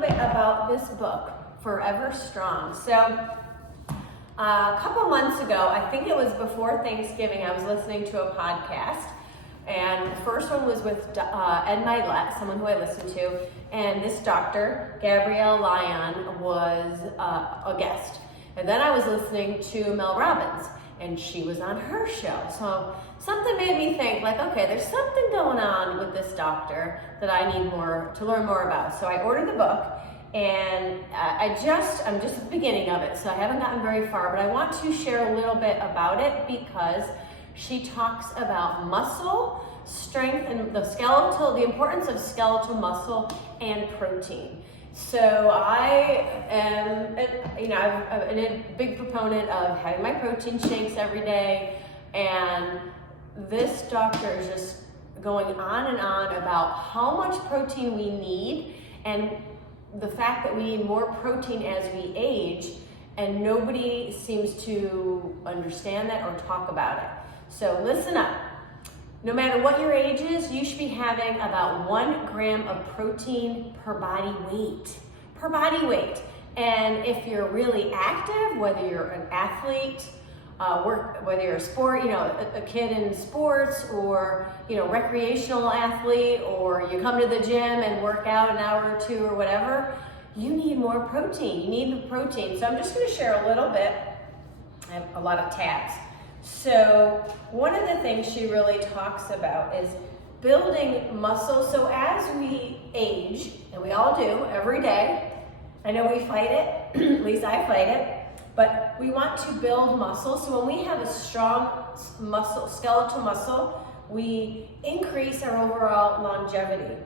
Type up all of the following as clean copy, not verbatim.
little bit about this book, Forever Strong. So a couple months ago, I think it was before Thanksgiving, I was listening to a podcast, and the first one was with Ed Milet, someone who I listened to, and this doctor, Gabrielle Lyon, was a guest. And then I was listening to Mel Robbins, and she was on her show. So something made me think, like, okay, there's something going on with this doctor that I need to learn more about. So I ordered the book, and I'm just at the beginning of it, so I haven't gotten very far, but I want to share a little bit about it because she talks about muscle strength and the importance of skeletal muscle and protein. So I am, I'm a big proponent of having my protein shakes every day, and this doctor is just going on and on about how much protein we need and the fact that we need more protein as we age, and nobody seems to understand that or talk about it. So listen up. No matter what your age is, you should be having about 1 gram of protein per body weight. Per body weight. And if you're really active, whether you're an athlete, whether you're a kid in sports, or recreational athlete, or you come to the gym and work out an hour or two or whatever, you need more protein. You need the protein. So I'm just going to share a little bit. I have a lot of tabs. So one of the things she really talks about is building muscle. So as we age, and we all do every day, I know we fight it, at least I fight it, but we want to build muscle. So when we have a strong skeletal muscle, we increase our overall longevity.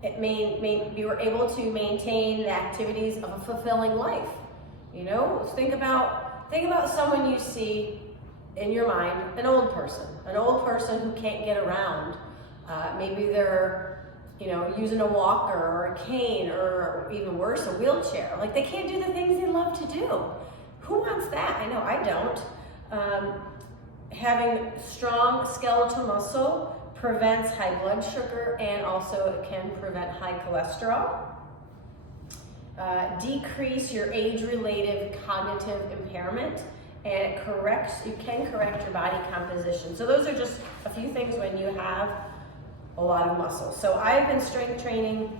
We're able to maintain the activities of a fulfilling life. Think about someone you see in your mind, an old person who can't get around. Maybe they're, using a walker or a cane, or even worse, a wheelchair. Like, they can't do the things they love to do. Who wants that? I know I don't. Having strong skeletal muscle prevents high blood sugar, and also it can prevent high cholesterol. Decrease your age-related cognitive impairment, and you can correct your body composition. So those are just a few things when you have a lot of muscle. So I've been strength training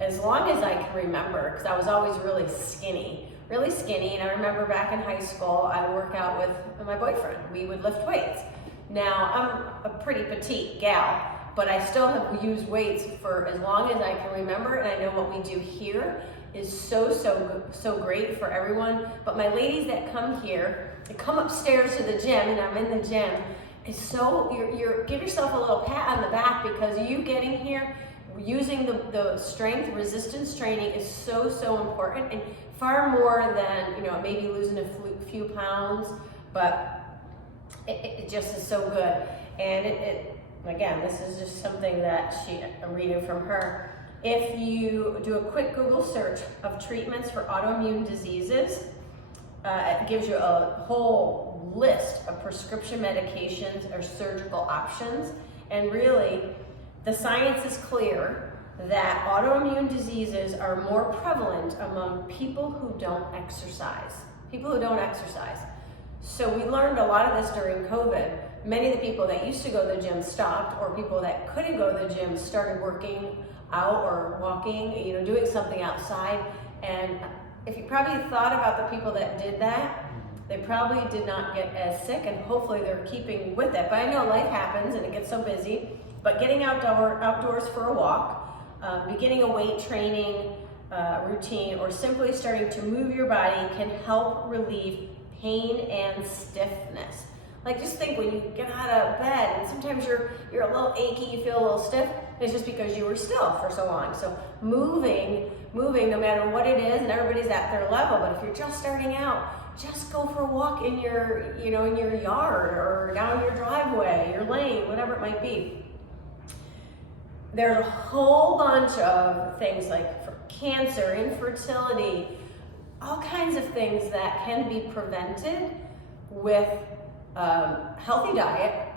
as long as I can remember, because I was always really skinny. And I remember back in high school, I would work out with my boyfriend. We would lift weights. Now, I'm a pretty petite gal, but I still have used weights for as long as I can remember, and I know what we do here is so great for everyone. But my ladies that come here, they come upstairs to the gym, and I'm in the gym, you give yourself a little pat on the back, because you getting here, using the strength resistance training is so important, and far more than maybe losing a few pounds, but it just is so good. And again, this is just something that I'm reading from her. If you do a quick Google search of treatments for autoimmune diseases, it gives you a whole list of prescription medications or surgical options. And really, the science is clear that autoimmune diseases are more prevalent among people who don't exercise. So we learned a lot of this during COVID. Many of the people that used to go to the gym stopped, or people that couldn't go to the gym started working out or walking, doing something outside. And if you probably thought about the people that did that, they probably did not get as sick, and hopefully they're keeping with it. But I know life happens and it gets so busy, but getting outdoors for a walk, beginning a weight training routine, or simply starting to move your body can help relieve pain and stiffness. Like, just think, when you get out of bed and sometimes you're a little achy, you feel a little stiff, it's just because you were still for so long. So moving, no matter what it is, and everybody's at their level, but if you're just starting out, just go for a walk in your yard, or down your driveway, your lane, whatever it might be. There's a whole bunch of things like for cancer, infertility, all kinds of things that can be prevented with healthy diet,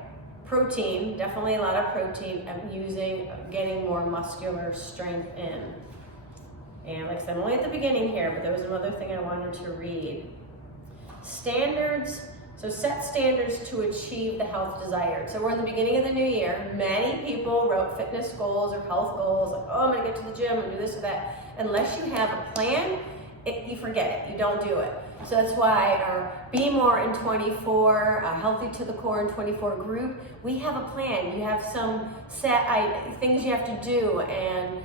protein, definitely a lot of protein, and getting more muscular strength in. And like I said, I'm only at the beginning here, but there was another thing I wanted to read. Standards. So set standards to achieve the health desired. So we're in the beginning of the new year. Many people wrote fitness goals or health goals, like, oh, I'm gonna get to the gym and do this or that. Unless you have a plan, you forget it, you don't do it. So that's why our Be More in 24, Healthy to the Core in 24 group, we have a plan. You have some set things you have to do, and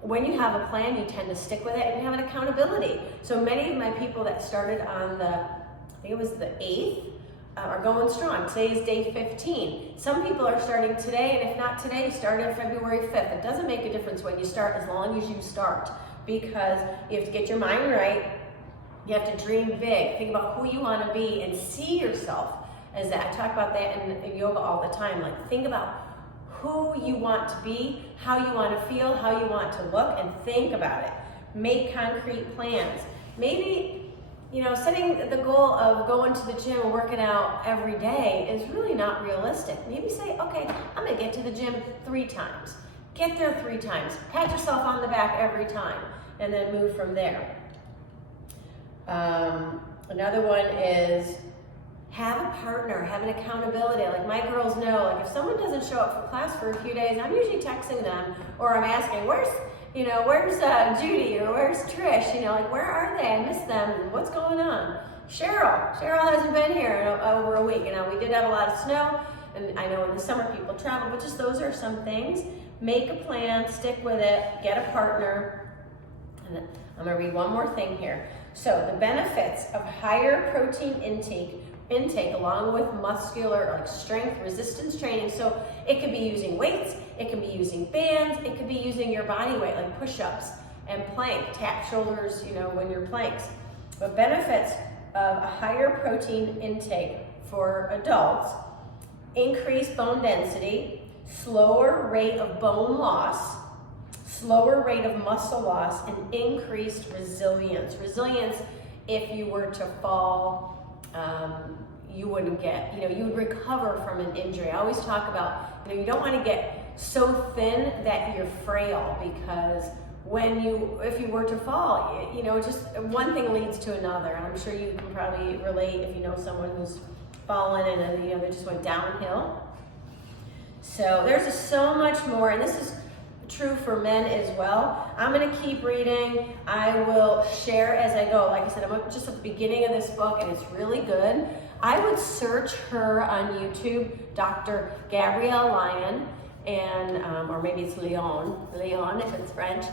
when you have a plan, you tend to stick with it and you have an accountability. So many of my people that started on I think it was the 8th, are going strong. Today is day 15. Some people are starting today, and if not today, start on February 5th. It doesn't make a difference when you start as long as you start, because you have to get your mind right. You have to dream big. Think about who you want to be and see yourself as that. I talk about that in yoga all the time. Like, think about who you want to be, how you want to feel, how you want to look, and think about it. Make concrete plans. Maybe, setting the goal of going to the gym and working out every day is really not realistic. Maybe say, okay, I'm gonna get to the gym 3 times. Get there 3 times. Pat yourself on the back every time, and then move from there. Another one is have a partner, have an accountability. Like, my girls know, like, if someone doesn't show up for class for a few days, I'm usually texting them, or I'm asking, where's Judy, or where's Trish? Like, where are they? I miss them. What's going on? Cheryl hasn't been here in over a week. We did have a lot of snow, and I know in the summer people travel, but just those are some things. Make a plan, stick with it, get a partner. And I'm gonna read one more thing here. So the benefits of higher protein intake along with muscular strength resistance training. So it could be using weights, it can be using bands, it could be using your body weight, like push-ups and plank, tap shoulders, when you're planks. But benefits of a higher protein intake for adults: increased bone density, slower rate of bone loss, slower rate of muscle loss, and increased resilience. Resilience, if you were to fall, you wouldn't get, you would recover from an injury. I always talk about, you don't want to get so thin that you're frail, because if you were to fall, just one thing leads to another. And I'm sure you can probably relate if you know someone who's fallen and they just went downhill. So there's just so much more, and this is true for men as well. I'm going to keep reading. I will share as I go. Like I said, I'm just at the beginning of this book, and it's really good. I would search her on YouTube, Dr. Gabrielle Lyon, and or maybe it's Leon if it's French.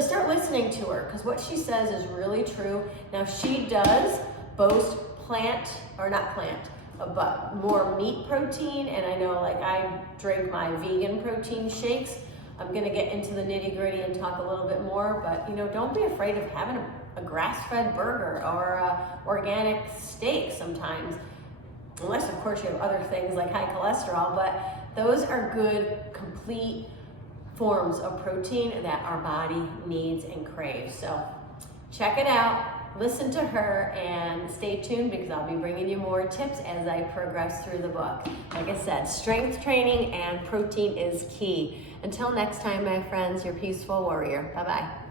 Start listening to her, because what she says is really true. Now, she does boast but more meat protein, and I know, I drink my vegan protein shakes. I'm gonna get into the nitty gritty and talk a little bit more, but don't be afraid of having a grass-fed burger or a organic steak sometimes, unless of course you have other things like high cholesterol, but those are good, complete forms of protein that our body needs and craves. So check it out. Listen to her and stay tuned, because I'll be bringing you more tips as I progress through the book. Like I said, strength training and protein is key. Until next time, my friends, your peaceful warrior. Bye-bye.